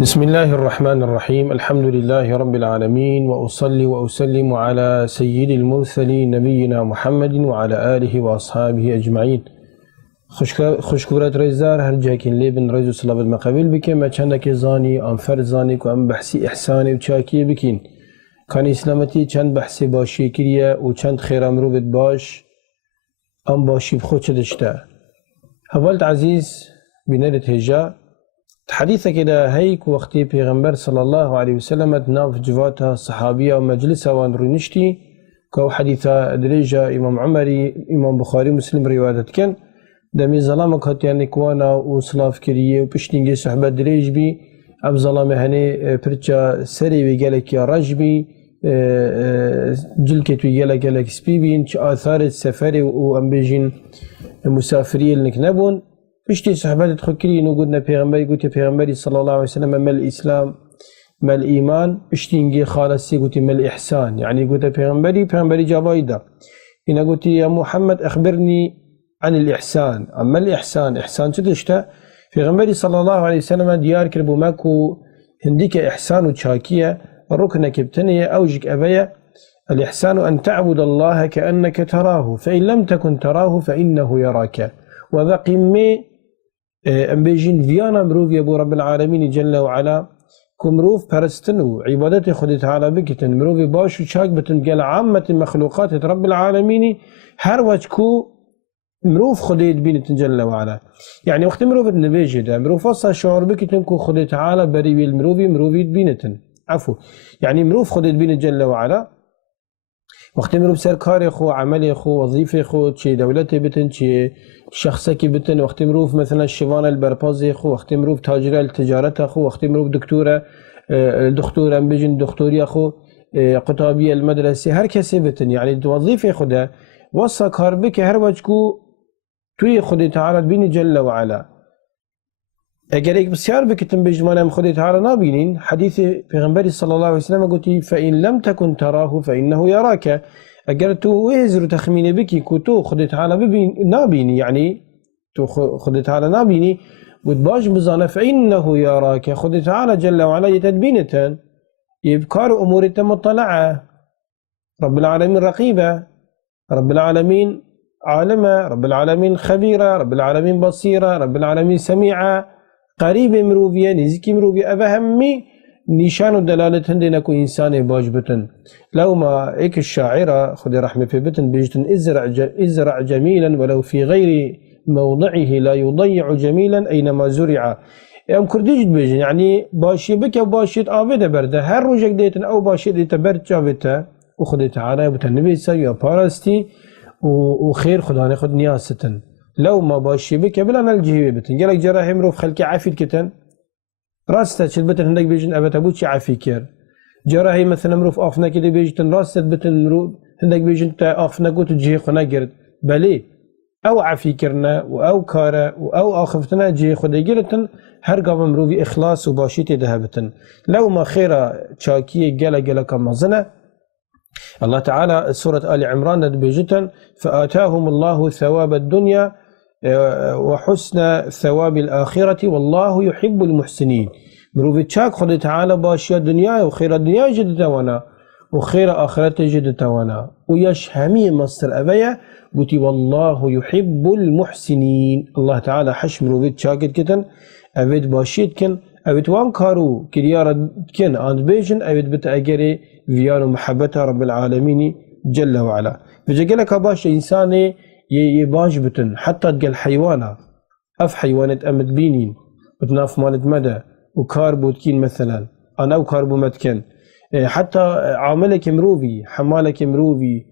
بسم الله الرحمن الرحيم. الحمد لله رب العالمين، وأصلي وأسلم على سيد المرسلين نبينا محمد وعلى آله وأصحابه أجمعين. خوشكورت ريزار هر جاكين ليبن ريزو صلاب المقابل بكين ما چندك زاني ام فرد زاني كو ام بحثي احساني و چاكي بكين كان اسلامتي چند بحثي باشي كريا و چند خير امرو بد باش ام باشي بخود چدشتا. هوالت عزيز بنادت هجا حديثة كده هيك وقتي پیغمبر صلى الله عليه وسلم ناف جواتها صحابية ومجلسة وان رنشتي كو حديثة دريجة امام عمري امام بخاري مسلم روايات كان دمی ظلامك هات يعني كوانا وصلاف كريه وبشتنجي صحبة دريج بي اب ظلام هني برچا سري ويجالك يا رجبي جلكت ويجالك سبيبين آثار السفر وأنبيجين مسافرين لك نبون بشتي صحبة تخكرين وقلنا پیغمبري قلت پیغمبري صلى الله عليه وسلم ما الإسلام ما الإيمان بشتنجي خالصي قلت ما الإحسان يعني قلت پیغمبري جابايدا هنا قلت يا محمد أخبرني عن الإحسان. أما الإحسان إحسان شدشتا في غنبري صلى الله عليه وسلم ديار كربو ماكو هنديك إحسان وشاكية ركنك بتنية أوجك أبيا. الإحسان أن تعبد الله كأنك تراه فإن لم تكن تراه فإنه يراك. وذا مي أم بيجين فيانا مروف يا أبو رب العالمين جل وعلا كمروف برستنو عبادت خد تعالى بكتن مروف باش وشاك بتن قال عامة مخلوقات رب العالمين هر وجكو مروف خديت بين جل وعلا. يعني وقت مروف النبيجي ده مروف أصلا شعور بك تنكو خدي تعالى بريبي مروفي بينتن عفو. يعني مروف خديت بين جل وعلا وقت مروف سركاري خو عملي خو وظيفة خو شي دولتي بتن شي شخصكي بتن وقت مروف مثلا الشيفانة البربازي خو وقت مروف تاجرة التجارة خو وقت مروف دكتورة بيجن دكتوريا خو قطابية المدرسة هر كسي بتن. يعني وظيفة خدا وصا كار بك هر وجكو توی خودی تعالی بینی جل و علا. اگر یک بسیار بکتن بجمانم خودی تعالی نبینین حدیث پیغمبری صلی الله علیه وسلم گویی فإن لم تكن تراه فإنه يراك. اگر تو وزر تخمین بکی کو تو خودی تعالی نبینی يعني تو خودی تعالی نبینی بود باش بزانه فإنه يراك خودی تعالی جل و علا يتدبينتن يبكار امور مطلعه. رب العالمين رقيبه، رب العالمين عالمة، رب العالمين خبيرة، رب العالمين بصيرة، رب العالمين سميعة قريب مروفية نزكي مروفية أفهمي نشان الدلالة هندنا كو إنسان باج بتن. لو ما إيك الشاعرة خذي رحمة في بتن بيجتن ازرع جميلا ولو في غير موضعه لا يضيع جميلا أينما زرع. ام كرديج بيجن يعني باشي بك باشي آبده برده هر روجك ديتن أو باشي ديت برد جابته وخذي تعالى بتن نبي سيا بارستي وخير خداني خد نياستن. لو ما باشي بك بلا نلجيه بتن قالك جراحي مروف خلكي عافيت كتن راستا شد بتن هندك بيجن أبت أبوتشي عافي كير. جراحي مثلا مروف آفنا كده بيجتن راستا بتن مروف هندك بيجن تا آفنا قوت جيه خنا قرد بلي أو عافي كرنا أو كارا أو آخفتنا جيه خدا قرتن هر قابا مروفي إخلاص وباشيتي دهبتن. لو ما خيرا شاكية قالا كمازنة الله تعالى سورة آل عمران بيجتن فآتاهم الله ثواب الدنيا وحسن ثواب الآخرة والله يحب المحسنين. مروفي تشاك خد تعالى باشيا الدنيا وخير الدنيا جدتوانا وخير آخرته جدتوانا ويشهمي مصر أبيا قلت والله يحب المحسنين. الله تعالى حش مروفي تشاكت كتن أبيت باشيت كن أبيت وان كارو كريارة كن آند بيجن أبيت بتأجري فيان محبتها رب العالمين جل وعلا. فجألك باش إنساني يباش بتن حتى تقل حيوانا أف حيوانات أمد بينين بتناف مالت مدى وكاربو تكين مثلا أنا وكاربو متكن حتى عاملك مروفي حمالك مروفي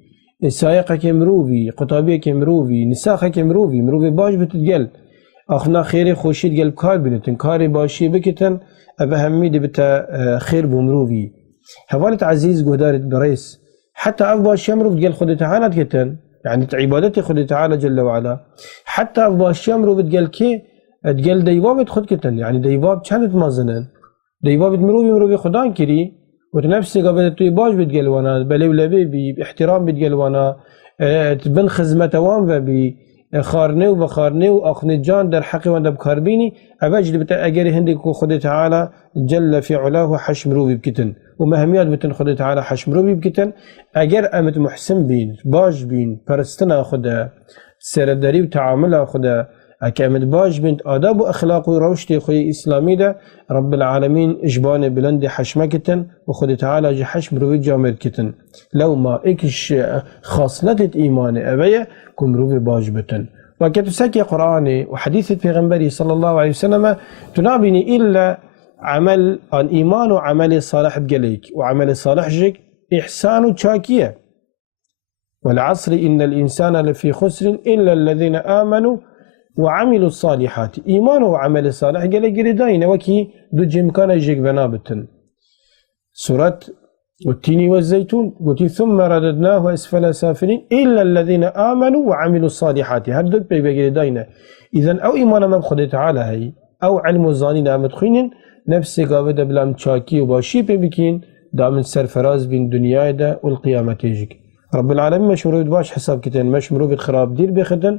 سائقك مروفي قطابيك مروفي نساخك مروفي باش بتتقل أخنا خيري خوشي تقل كار بنتن كاري باشي بكتن أبهمي دي بتا خير بمروفي. هوالت عزيز قدارت بريس حتى أفضل شمرو بتقال خد تعالى كتن يعني عبادتي خد تعالى جل وعلا حتى أفضل شمرو بتقال كي تقال ديواب خد كتن يعني ديواب كانت مازنن ديواب مروبي خدان كري وتنفسي قبل توي باش بتقال وانا بلي ولا بي باحترام بتقال وانا تبن خزمة وان بي خارنه و بخارنه و آخن جان در حق و بکار بینی اوجد بتا اگر هندی کو خود تعالی جل في علاه حشم رو بکتن و مهمیات بتن خود تعالی حشم رو بکتن اگر امت محسن بین باش بین پرستنا خدا سرداری و تعامل خدا اكامد باش بنت آداب وأخلاق وروشتي خوي إسلامي ده رب العالمين إجبان بلند حشمكتن وخد تعالى جي حشم روي جامد كتن لو ما إكش خاصلة إيمان أبيا كم روي باش بتن وكتو ساكي قرآني وحديث پیغمبري صلى الله عليه وسلم تنابني إلا عمل عن إيمان وعمل صالح بقليك وعمل صالح جيك إحسان شاكية والعصر إن الإنسان لفي خسر إلا الذين آمنوا وعملوا الصالحات إيمان وعمل الصالح قال قردين وكي دو جمكان يجيك بنابتن سورة والتين والزيتون قلت ثم رددناه أسفل سافلين إلا الذين آمنوا وعملوا الصالحات هردوك بقردين إذن أو إيمان ما بخد تعالى هاي أو علم الظانين أمدخين نفسي قابد بلام تشاكي وباشي بكين دامن سرفراز بين دنيا دا والقيامة يجيك رب العالمين مشمرو باش حساب كتن مشمرو بخراب دير بخدن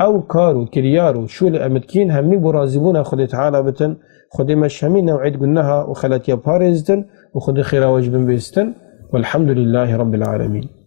او كارو كريارو شو لأمدكين همي برازبون خد تعالى بتن خد مش همي نوعيد قلناها وخلت يا بارزتن وخد خيرا وجبن بيستن والحمد لله رب العالمين.